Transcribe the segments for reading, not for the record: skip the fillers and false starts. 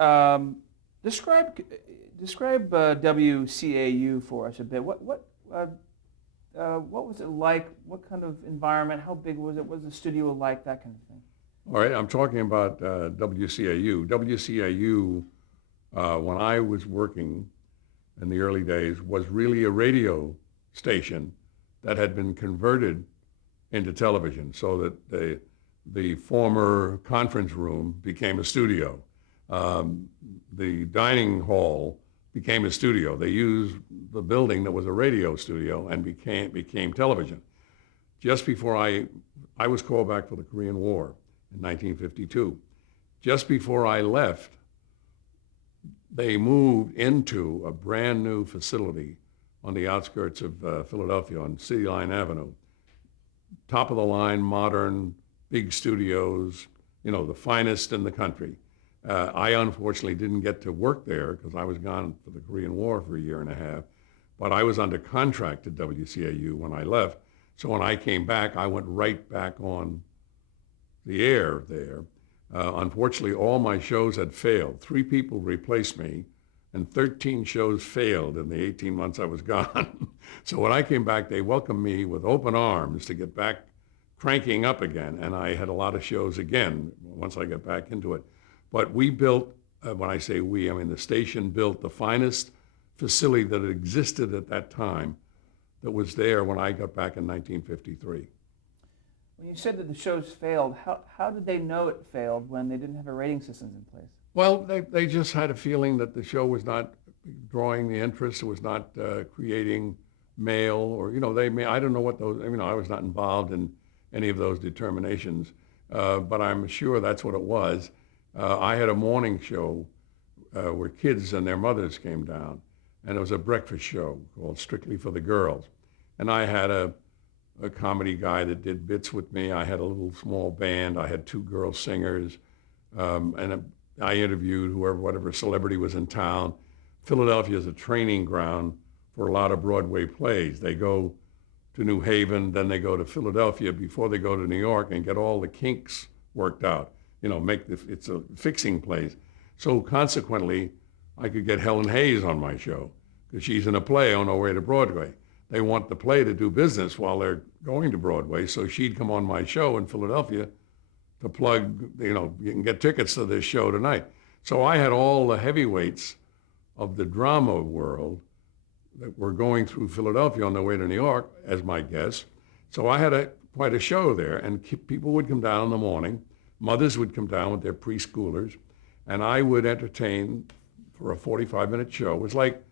Um, describe describe WCAU for us a bit. What was it like? What kind of environment? How big was it? What was the studio like? That kind of thing. All right, I'm talking about WCAU. WCAU, when I was working in the early days, was really a radio station that had been converted into television so that the former conference room became a studio. Um, the dining hall became a studio. They used the building that was a radio studio and became television. Just before I was called back for the Korean War in 1952. Just before I left, they moved into a brand new facility on the outskirts of Philadelphia on City Line Avenue. Top of the line, modern, big studios, the finest in the country. I unfortunately didn't get to work there because I was gone for the Korean War for a year and a half, but I was under contract at WCAU when I left. So when I came back, I went right back on the air there. Unfortunately, all my shows had failed. 3 people replaced me, and 13 shows failed in the 18 months I was gone. So when I came back, they welcomed me with open arms to get back cranking up again, and I had a lot of shows again once I got back into it. But we built, when I say we, I mean the station built the finest facility that existed at that time that was there when I got back in 1953. When you said that the shows failed, how did they know it failed when they didn't have a rating systems in place? Well, they just had a feeling that the show was not drawing the interest, it was not creating mail, or, I don't know what those, I was not involved in any of those determinations, but I'm sure that's what it was. I had a morning show where kids and their mothers came down, and it was a breakfast show called Strictly for the Girls. And I had a comedy guy that did bits with me. I had a little small band. I had 2 girl singers, and I interviewed whatever celebrity was in town. Philadelphia is a training ground for a lot of Broadway plays. They go to New Haven, then they go to Philadelphia before they go to New York and get all the kinks worked out. It's a fixing place. So consequently, I could get Helen Hayes on my show because she's in a play on her way to Broadway. They want the play to do business while they're going to Broadway, so she'd come on my show in Philadelphia to plug, you can get tickets to this show tonight. So I had all the heavyweights of the drama world that were going through Philadelphia on their way to New York as my guests. So I had quite a show there, and people would come down in the morning. Mothers would come down with their preschoolers, and I would entertain for a 45-minute show. It was like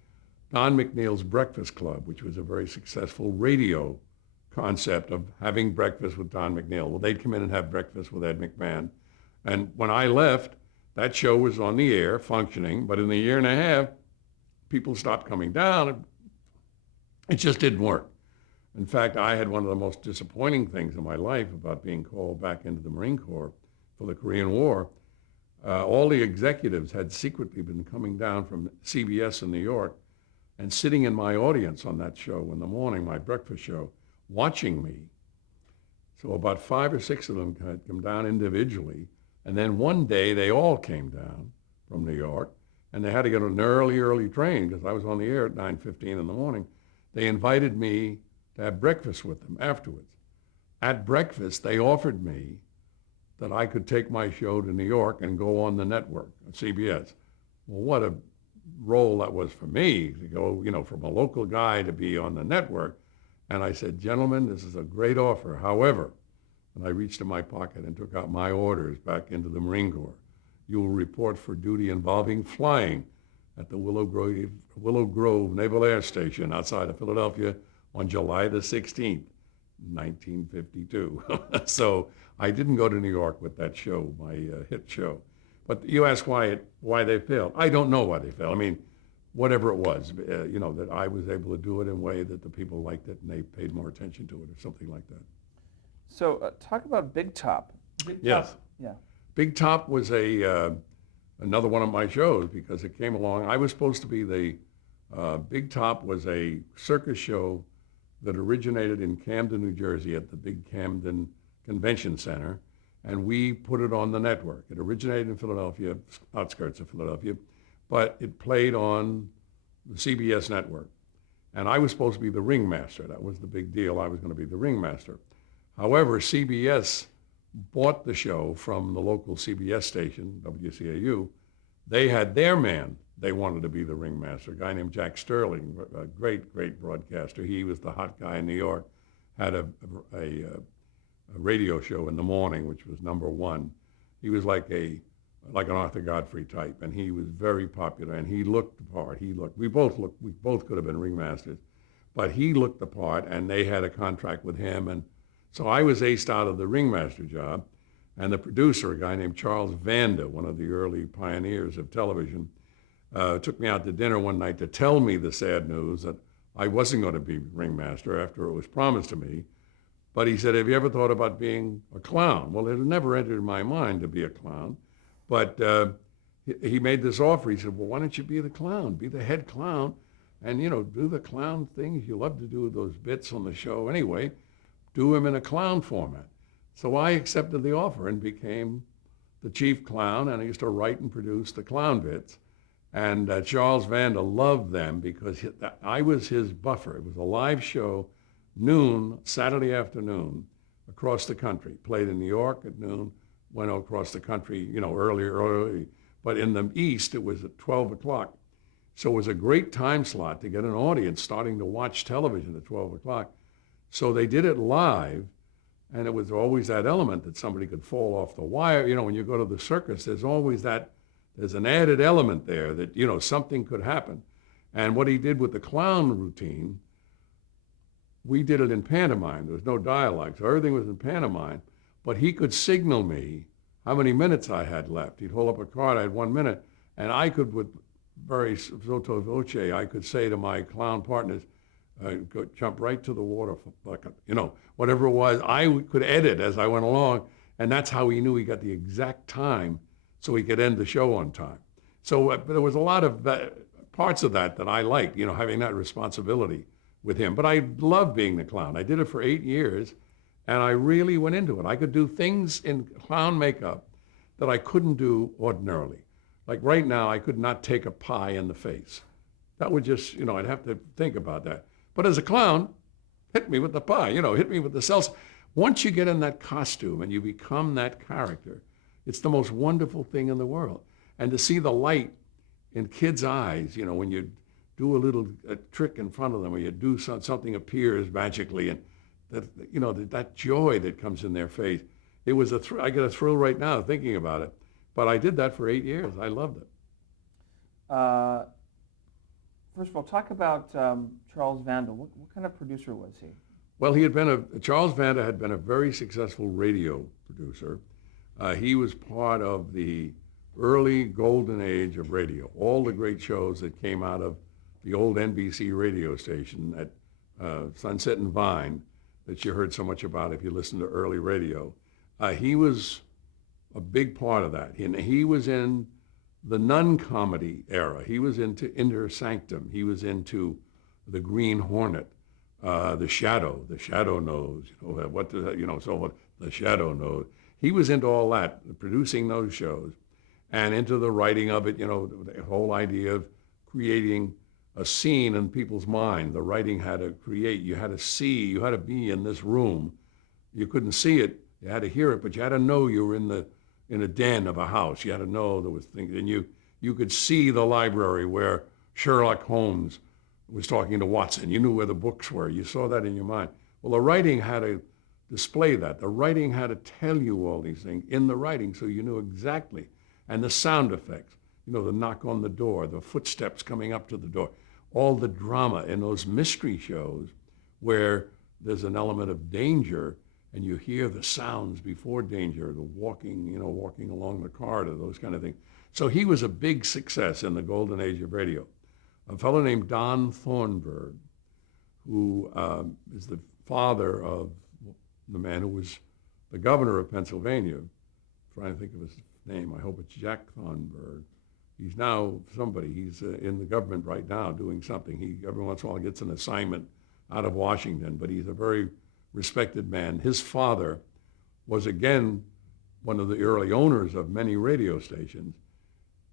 Don McNeil's Breakfast Club, which was a very successful radio concept of having breakfast with Don McNeil. Well, they'd come in and have breakfast with Ed McMahon. And when I left, that show was on the air, functioning, but in a year and a half, people stopped coming down. It just didn't work. In fact, I had one of the most disappointing things in my life about being called back into the Marine Corps for the Korean War. All the executives had secretly been coming down from CBS in New York and sitting in my audience on that show in the morning, my breakfast show, watching me. So about 5 or 6 of them had come down individually, and then one day they all came down from New York, and they had to get on an early train because I was on the air at 9:15 in the morning. They invited me to have breakfast with them afterwards. At breakfast, they offered me that I could take my show to New York and go on the network, CBS. Well, what a role that was for me to go, from a local guy to be on the network. And I said, gentlemen, this is a great offer. However, and I reached in my pocket and took out my orders back into the Marine Corps. You will report for duty involving flying at the Willow Grove Naval Air Station outside of Philadelphia on July the 16th, 1952. So I didn't go to New York with that show, my hit show. But you ask why they failed. I don't know why they failed. I mean, whatever it was, that I was able to do it in a way that the people liked it and they paid more attention to it or something like that. So talk about Big Top. Yes. Yeah. Big Top was another one of my shows because it came along. I was supposed to be Big Top was a circus show that originated in Camden, New Jersey at the Big Camden Convention Center. and we put it on the network. It originated in Philadelphia, outskirts of Philadelphia, but it played on the CBS network. And I was supposed to be the ringmaster. That was the big deal. I was going to be the ringmaster. However, CBS bought the show from the local CBS station, WCAU. They had their man they wanted to be the ringmaster, a guy named Jack Sterling, a great, great broadcaster. He was the hot guy in New York, had a radio show in the morning, which was number one. He was like an Arthur Godfrey type, and he was very popular, and he looked the part. We both could have been ringmasters, but he looked the part, and they had a contract with him, and so I was aced out of the ringmaster job, and the producer, a guy named Charles Vanda, one of the early pioneers of television, took me out to dinner one night to tell me the sad news that I wasn't going to be ringmaster after it was promised to me. But he said, have you ever thought about being a clown? Well, it had never entered my mind to be a clown. But he made this offer. He said, well, why don't you be the clown? Be the head clown and, do the clown things. You love to do those bits on the show anyway. Do them in a clown format. So I accepted the offer and became the chief clown, and I used to write and produce the clown bits. And Charles Vanda loved them because I was his buffer. It was a live show, noon, Saturday afternoon, across the country. Played in New York at noon, went across the country, early. But in the East, it was at 12 o'clock. So it was a great time slot to get an audience starting to watch television at 12 o'clock. So they did it live, and it was always that element that somebody could fall off the wire. When you go to the circus, there's always there's an added element there that, something could happen. And what he did with the clown routine, we did it in pantomime. There was no dialogue, so everything was in pantomime. But he could signal me how many minutes I had left. He'd hold up a card, I had 1 minute, and I could, with very sotto voce, I could say to my clown partners, jump right to the water bucket, whatever it was. I could edit as I went along, and that's how he knew he got the exact time so he could end the show on time. So but there was a lot of parts of that I liked, having that responsibility with him. But I loved being the clown. I did it for 8 years, and I really went into it. I could do things in clown makeup that I couldn't do ordinarily. Like right now, I could not take a pie in the face. That would just, I'd have to think about that. But as a clown, hit me with the pie, hit me with the salsa. Once you get in that costume and you become that character, it's the most wonderful thing in the world. And to see the light in kids' eyes, when you do a trick in front of them, or you do something appears magically, and that joy that comes in their face. It was I get a thrill right now thinking about it. But I did that for 8 years. I loved it. First of all, talk about Charles Vanda. What kind of producer was he? Well, Charles Vanda had been a very successful radio producer. He was part of the early golden age of radio. All the great shows that came out of the old NBC radio station at Sunset and Vine that you heard so much about if you listened to early radio. He was a big part of that. He was in the non-comedy era. He was into Inner Sanctum. He was into The Green Hornet, The Shadow Knows, The Shadow Knows. He was into all that, producing those shows, and into the writing of it, the whole idea of creating a scene in people's mind. The writing had to create, you had to see, you had to be in this room. You couldn't see it, you had to hear it, but you had to know you were in a den of a house. You had to know there was things, and you could see the library where Sherlock Holmes was talking to Watson. You knew where the books were. You saw that in your mind. Well, the writing had to display that. The writing had to tell you all these things in the writing, so you knew exactly. And the sound effects, the knock on the door, the footsteps coming up to the door, all the drama in those mystery shows where there's an element of danger and you hear the sounds before danger, the walking along the corridor, those kind of things. So he was a big success in the golden age of radio. A fellow named Don Thornburg, who is the father of the man who was the governor of Pennsylvania. I'm trying to think of his name. I hope it's Jack Thornburg. He's now somebody. He's in the government right now doing something. He every once in a while gets an assignment out of Washington, but he's a very respected man. His father was again one of the early owners of many radio stations.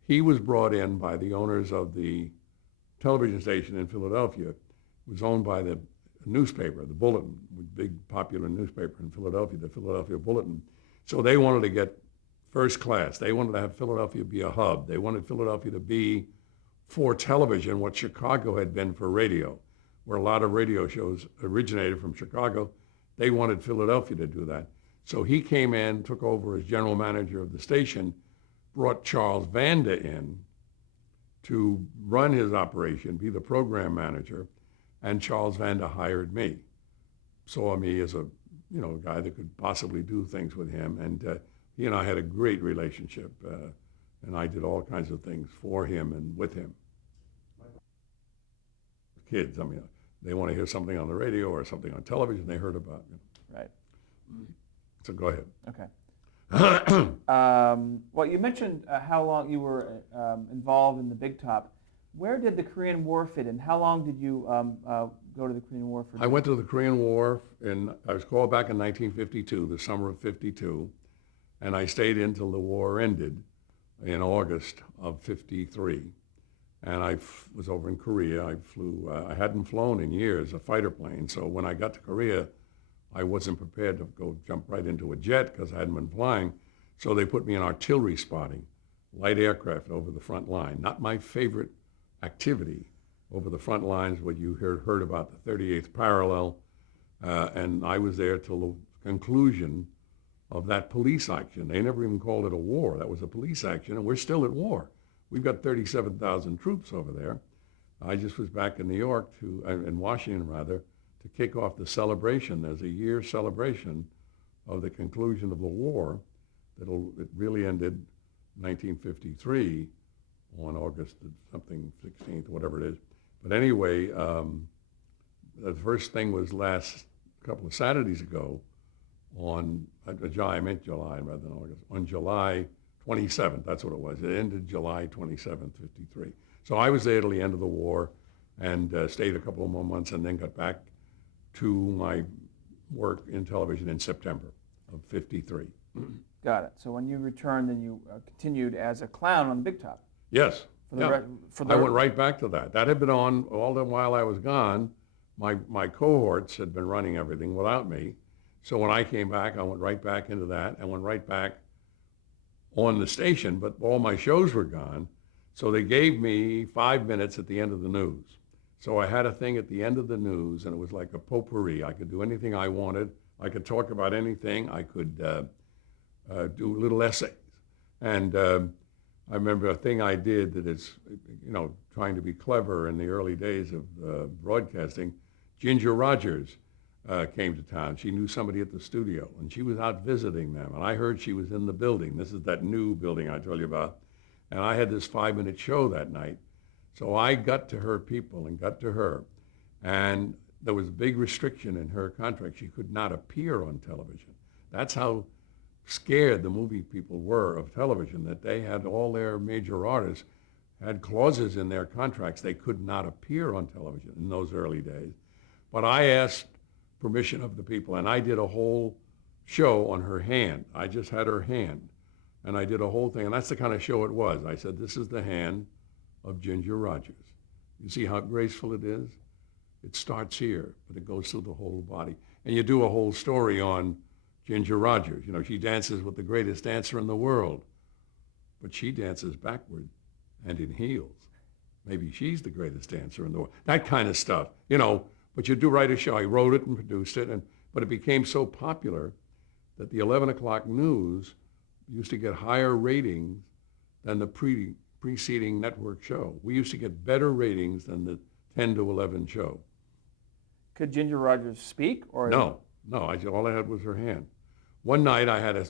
He was brought in by the owners of the television station in Philadelphia. It was owned by the newspaper, the Bulletin, big popular newspaper in Philadelphia, the Philadelphia Bulletin. So they wanted to get first class. They wanted to have Philadelphia be a hub. They wanted Philadelphia to be, for television, what Chicago had been for radio, where a lot of radio shows originated from Chicago. They wanted Philadelphia to do that. So he came in, took over as general manager of the station, brought Charles Vanda in to run his operation, be the program manager, and Charles Vanda hired me, saw me as a guy that could possibly do things with him, and he and I had a great relationship, and I did all kinds of things for him and with him. Kids, I mean, they want to hear something on the radio or something on television they heard about. Right. So go ahead. Okay. Well, you mentioned how long you were involved in the Big Top. Where did the Korean War fit in? How long did you go to the Korean War for? I went to the Korean War, I was called back in 1952, the summer of 52, and I stayed until the war ended in August of 53. And I was over in Korea. I flew, I hadn't flown in years, a fighter plane, so when I got to Korea, I wasn't prepared to go jump right into a jet because I hadn't been flying. So they put me in artillery spotting, light aircraft over the front line. Not my favorite activity, over the front lines, what you heard about the 38th parallel. And I was there till the conclusion of that police action. They never even called it a war. That was a police action, and we're still at war. We've got 37,000 troops over there. I just was back in New York, in Washington rather, to kick off the celebration. There's a year celebration of the conclusion of the war it really ended 1953 on August something 16th, whatever it is. But anyway, the first thing was last couple of Saturdays ago I meant July rather than August, on July 27th, that's what it was. It ended July 27th, 53. So I was there till the end of the war and stayed a couple of more months and then got back to my work in television in September of 53. Got it. So when you returned, then you continued as a clown on the Big Top. Yes. I went right back to that. That had been on all the while I was gone. My cohorts had been running everything without me. So when I came back, I went right back into that and went right back on the station, but all my shows were gone. So they gave me 5 minutes at the end of the news. So I had a thing at the end of the news, and it was like a potpourri. I could do anything I wanted. I could talk about anything. I could do little essays. And I remember a thing I did that is, trying to be clever in the early days of broadcasting. Ginger Rogers came to town. She knew somebody at the studio, and she was out visiting them. And I heard she was in the building. This is that new building I told you about. And I had this 5-minute show that night. So I got to her people and got to her. And there was a big restriction in her contract. She could not appear on television. That's how scared the movie people were of television, that they had all their major artists had clauses in their contracts they could not appear on television in those early days. But I asked permission of the people, and I did a whole show on her hand. I just had her hand, and I did a whole thing, and that's the kind of show it was. I said, this is the hand of Ginger Rogers. You see how graceful it is? It starts here, but it goes through the whole body. And you do a whole story on Ginger Rogers. She dances with the greatest dancer in the world, but she dances backward and in heels. Maybe she's the greatest dancer in the world. That kind of stuff, but you do write a show. I wrote it and produced it, but it became so popular that the 11 o'clock news used to get higher ratings than the preceding network show. We used to get better ratings than the 10 to 11 show. Could Ginger Rogers speak? Or No. All I had was her hand. One night I had a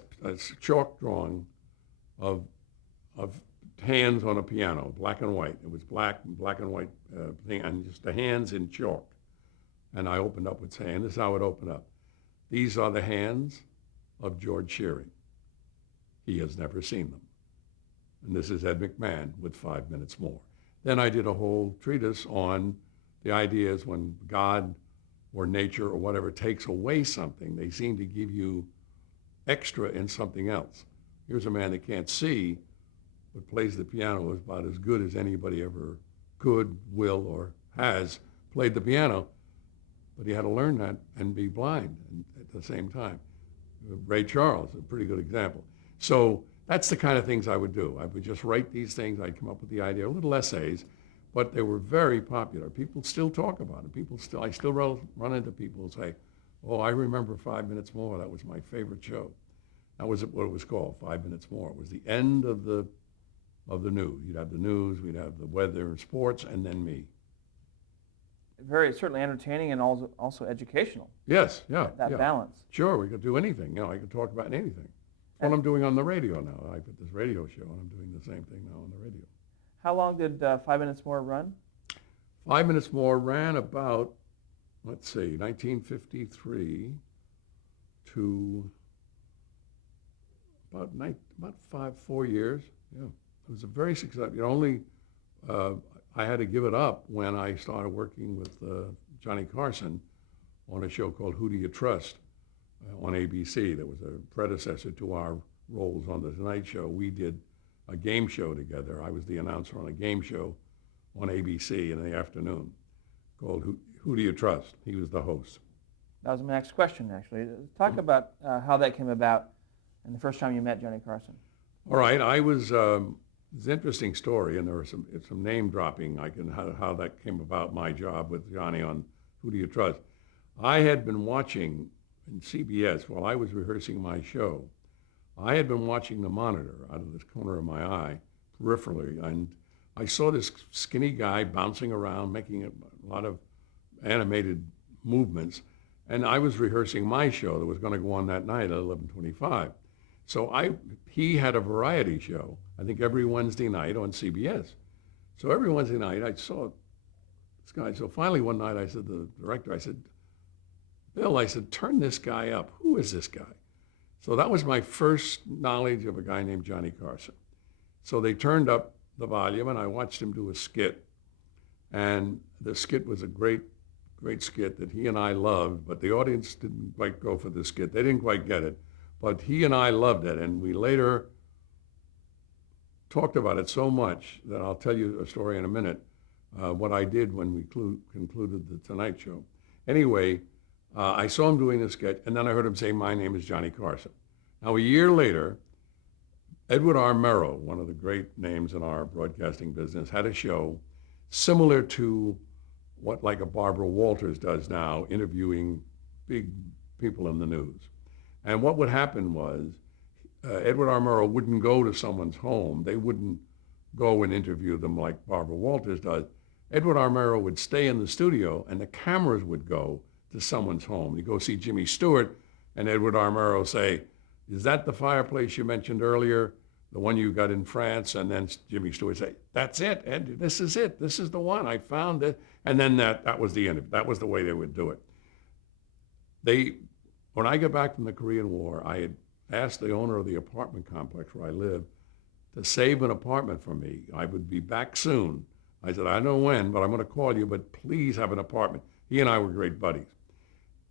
chalk drawing of hands on a piano, black and white. It was black and white thing, and just the hands in chalk. And I opened up with saying, this is how it opened up. These are the hands of George Shearing. He has never seen them. And this is Ed McMahon with 5 minutes more. Then I did a whole treatise on the ideas when God or nature or whatever takes away something, they seem to give you extra in something else. Here's a man that can't see, but plays the piano about as good as anybody ever could, will, or has played the piano. But he had to learn that and be blind at the same time. Ray Charles, a pretty good example. So that's the kind of things I would do. I would just write these things. I'd come up with the idea, little essays, but they were very popular. People still talk about it. I still run into people who say, "Oh, I remember 5 Minutes More. That was my favorite show." That was what it was called, 5 Minutes More. It was the end of the news. You'd have the news, we'd have the weather and sports, and then me. Very certainly entertaining and also educational. Yes, yeah. That yeah. balance. Sure, we could do anything. I could talk about anything. What I'm doing on the radio now. I put this radio show, and I'm doing the same thing now on the radio. How long did 5 Minutes More run? 5 Minutes More ran about, 1953 to about 4 years. Yeah, it was a very successful. I had to give it up when I started working with Johnny Carson on a show called Who Do You Trust on ABC. That was a predecessor to our roles on The Tonight Show. We did a game show together. I was the announcer on a game show on ABC in the afternoon called Who Do You Trust? He was the host. That was my next question, actually. Talk about how that came about and the first time you met Johnny Carson. All right, it's an interesting story, and there was some name dropping. How that came about, my job with Johnny on Who Do You Trust? I had been watching in CBS while I was rehearsing my show. I had been watching the monitor out of the corner of my eye, peripherally, and I saw this skinny guy bouncing around, making a lot of animated movements, and I was rehearsing my show that was going to go on that night at 11:25. So he had a variety show, I think every Wednesday night on CBS. So every Wednesday night I saw this guy. So finally one night I said to the director, I said, "Bill," I said, "turn this guy up. Who is this guy?" So that was my first knowledge of a guy named Johnny Carson. So they turned up the volume and I watched him do a skit. And the skit was a great skit that he and I loved, but the audience didn't quite go for the skit. They didn't quite get it. But he and I loved it, and we later talked about it so much that I'll tell you a story in a minute, what I did when we concluded the Tonight Show. Anyway, I saw him doing the sketch, and then I heard him say, "My name is Johnny Carson." Now, a year later, Edward R. Murrow, one of the great names in our broadcasting business, had a show similar to what like a Barbara Walters does now, interviewing big people in the news. And what would happen was Edward R. Murrow wouldn't go to someone's home. They wouldn't go and interview them like Barbara Walters does. Edward R. Murrow would stay in the studio, and the cameras would go to someone's home. You go see Jimmy Stewart, and Edward R. Murrow say, "Is that the fireplace you mentioned earlier, the one you got in France?" And then Jimmy Stewart say, "That's it, Ed. This is it. This is the one. I found it." And then that was the end of it. That was the way they would do it. When I got back from the Korean War, I had asked the owner of the apartment complex where I lived to save an apartment for me. I would be back soon. I said, "I don't know when, but I'm going to call you, but please have an apartment." He and I were great buddies.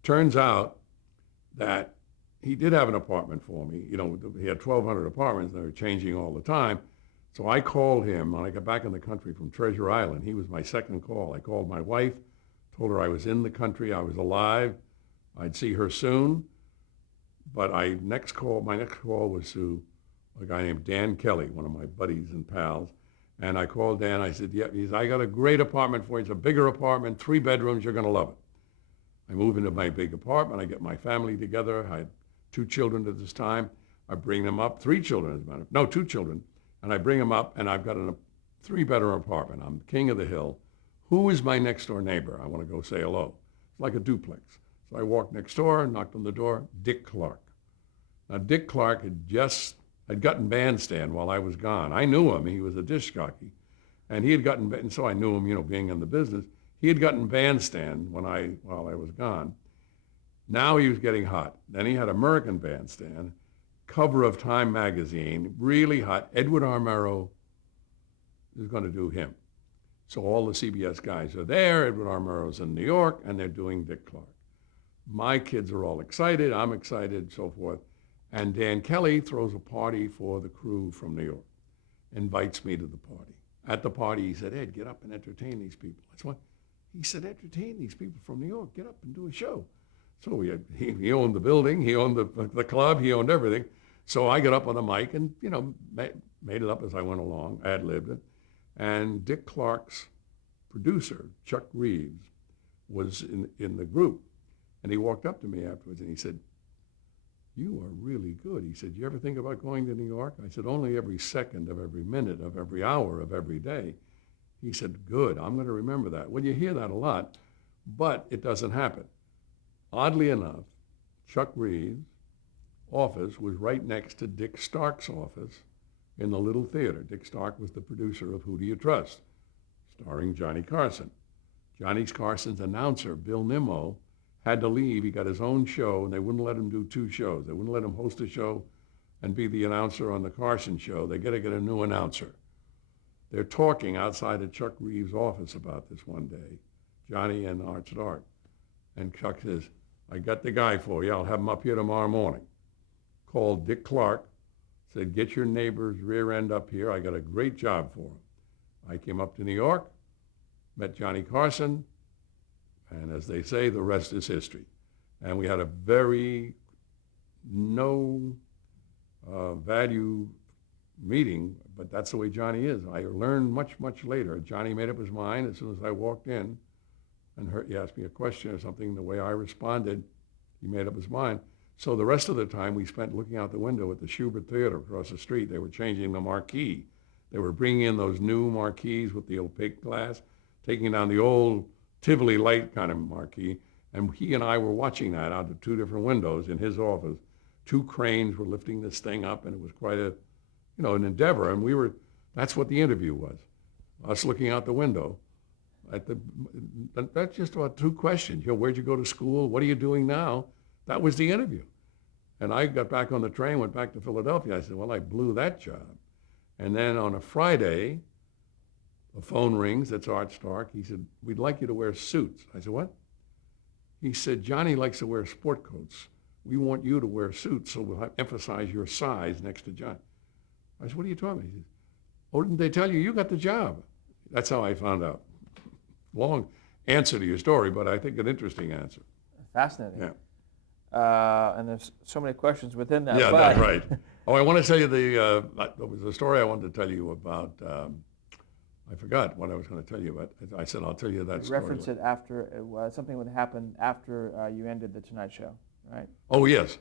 Turns out that he did have an apartment for me. He had 1,200 apartments, and they were changing all the time. So I called him when I got back in the country from Treasure Island. He was my second call. I called my wife, told her I was in the country, I was alive, I'd see her soon. But my next call was to a guy named Dan Kelly, one of my buddies and pals. And I called Dan, I said, "Yeah," he said, "I got a great apartment for you. It's a bigger apartment, 3 bedrooms, you're going to love it." I move into my big apartment, I get my family together. I had 2 children at this time. I bring them up, 3 children as a matter of fact. No, 2 children. And I bring them up, and I've got a 3-bedroom apartment. I'm king of the hill. Who is my next door neighbor? I want to go say hello. It's like a duplex. So I walked next door, knocked on the door, Dick Clark. Now, Dick Clark had gotten Bandstand while I was gone. I knew him. He was a disc jockey. And he had gotten, and so I knew him, being in the business. He had gotten Bandstand while I was gone. Now he was getting hot. Then he had American Bandstand, cover of Time magazine, really hot. Edward R. Murrow is going to do him. So all the CBS guys are there. Edward R. Murrow's in New York, and they're doing Dick Clark. My kids are all excited. I'm excited, so forth. And Dan Kelly throws a party for the crew from New York, invites me to the party. At the party, he said, Ed, get up and entertain these people. That's why he said, entertain these people from New York, get up and do a show. So he owned the building, he owned the club, he owned everything. So I got up on the mic and, made it up as I went along, ad-libbed it. And Dick Clark's producer, Chuck Reeves, was in the group. And he walked up to me afterwards and he said, you are really good. He said, you ever think about going to New York? I said, only every second of every minute of every hour of every day. He said, good, I'm going to remember that. Well, you hear that a lot, but it doesn't happen. Oddly enough, Chuck Reeves' office was right next to Dick Stark's office in the Little Theater. Dick Stark was the producer of Who Do You Trust, starring Johnny Carson. Johnny Carson's announcer, Bill Nimmo, had to leave. He got his own show, and they wouldn't let him do two shows. They wouldn't let him host a show and be the announcer on the Carson show. They got to get a new announcer. They're talking outside of Chuck Reeves' office about this one day, Johnny and Art Stark. And Chuck says, I got the guy for you. I'll have him up here tomorrow morning. Called Dick Clark, said, get your neighbor's rear end up here. I got a great job for him. I came up to New York, met Johnny Carson, and as they say, the rest is history. And we had a very no value meeting, but that's the way Johnny is. I learned much, much later. Johnny made up his mind as soon as I walked in and he asked me a question or something. The way I responded, he made up his mind. So the rest of the time we spent looking out the window at the Schubert Theater across the street. They were changing the marquee. They were bringing in those new marquees with the opaque glass, taking down the old Tivoli light kind of marquee. And he and I were watching that out of two different windows in his office. Two cranes were lifting this thing up, and it was quite a, an endeavor. And that's what the interview was. Us looking out the window. That's just about two questions. Where'd you go to school? What are you doing now? That was the interview. And I got back on the train, went back to Philadelphia. I said, well, I blew that job. And then on a Friday, the phone rings. It's Art Stark. He said, we'd like you to wear suits. I said, what? He said, Johnny likes to wear sport coats. We want you to wear suits, so we'll emphasize your size next to John. I said, what are you talking about? He said, oh, didn't they tell you? You got the job. That's how I found out. Long answer to your story, but I think an interesting answer. Fascinating. Yeah. And there's so many questions within that. Yeah, but... that's right. Oh, I want to tell you there was a story I wanted to tell you about. I forgot what I was going to tell you about. I said I'll tell you that story. Reference it after something would happen after you ended the Tonight Show, right? Oh yes.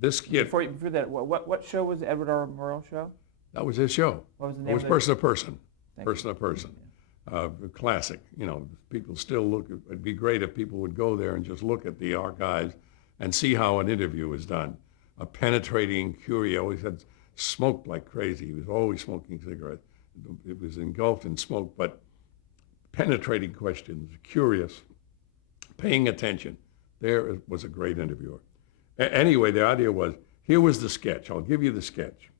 This kid. Before that, what show was the Edward R. Murrow show? That was his show. What was the name? It was of Person to Person. Thank Person you. to Person. Classic. People still look. It'd be great if people would go there and just look at the archives and see how an interview is done. A penetrating curiosity. He always had smoked like crazy. He was always smoking cigarettes. It was engulfed in smoke, but penetrating questions, curious, paying attention. There was a great interviewer. Anyway, the idea was, here was the sketch. I'll give you the sketch.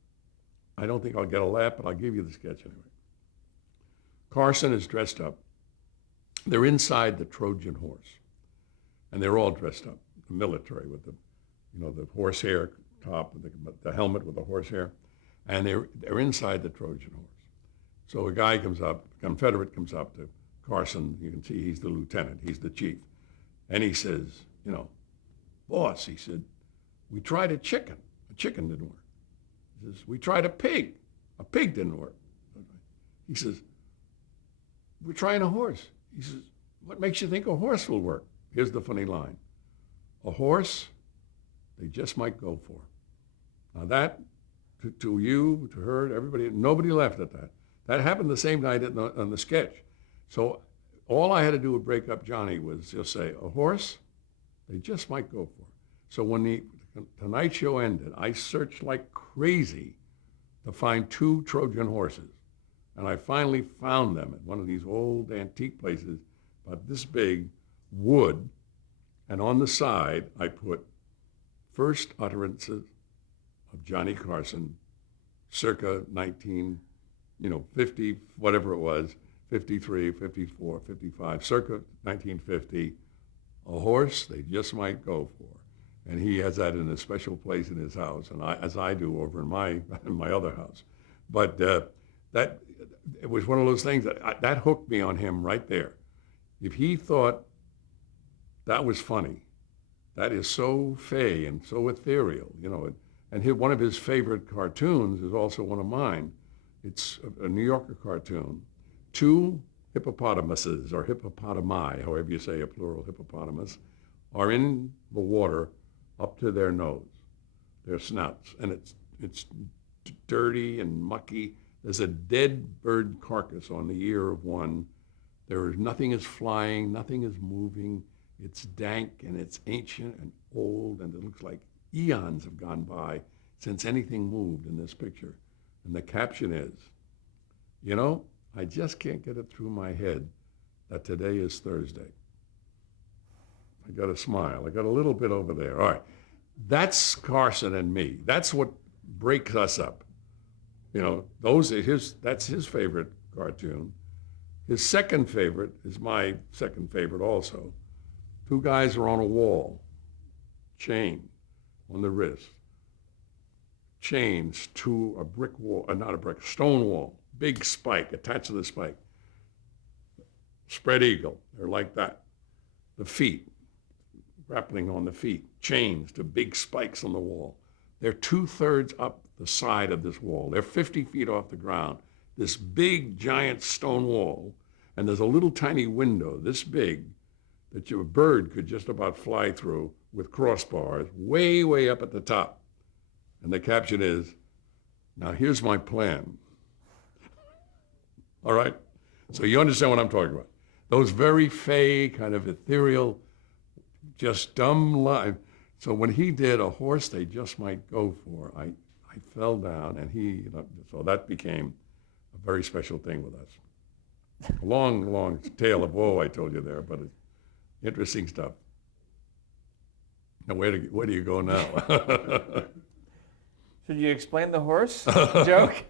I don't think I'll get a laugh, but I'll give you the sketch anyway. Carson is dressed up. They're inside the Trojan horse, and they're all dressed up, the military with the horsehair top, the helmet with the horsehair, and they're inside the Trojan horse. So a guy comes up, a Confederate comes up to Carson. You can see he's the lieutenant, he's the chief, and he says, boss, he said, we tried a chicken didn't work. He says, we tried a pig didn't work. He says, we're trying a horse. He says, what makes you think a horse will work? Here's the funny line. A horse, they just might go for. Now that, to you, to her, everybody, nobody laughed at that. That happened the same night on the sketch. So all I had to do to break up Johnny was just say, a horse, they just might go for. So when the Tonight Show ended, I searched like crazy to find two Trojan horses. And I finally found them at one of these old antique places, about this big, wood. And on the side, I put first utterances of Johnny Carson, circa 50, whatever it was, 53, 54, 55, circa 1950, a horse they just might go for. And he has that in a special place in his house, and as I do over in my in my other house. But that it was one of those things that hooked me on him right there. If he thought that was funny, that is so fey and so ethereal, you know. And one of his favorite cartoons is also one of mine. It's a New Yorker cartoon. Two hippopotamuses, or hippopotami, however you say a plural hippopotamus, are in the water up to their nose, their snouts, and it's dirty and mucky. There's a dead bird carcass on the ear of one. Nothing is flying, nothing is moving. It's dank and it's ancient and old, and it looks like eons have gone by since anything moved in this picture. And the caption is, you know, I just can't get it through my head that today is Thursday. I got a smile. I got a little bit over there. All right. That's Carson and me. That's what breaks us up. You know, that's his favorite cartoon. His second favorite is my second favorite also. Two guys are on a wall, chain on the wrist, chains to a brick wall, not a brick, stone wall, big spike attached to the spike. Spread eagle, they're like that. The feet, grappling on the feet, chains to big spikes on the wall. They're 2/3 up the side of this wall. They're 50 feet off the ground. This big, giant stone wall, and there's a little tiny window this big that a bird could just about fly through with crossbars way, way up at the top. And the caption is, now here's my plan. All right? So you understand what I'm talking about. Those very fey, kind of ethereal, just dumb line. So when he did A Horse They Just Might Go For, I fell down, and so that became a very special thing with us. A long, long tale of woe I told you there, but it's interesting stuff. Now where do you go now? Should you explain the horse joke?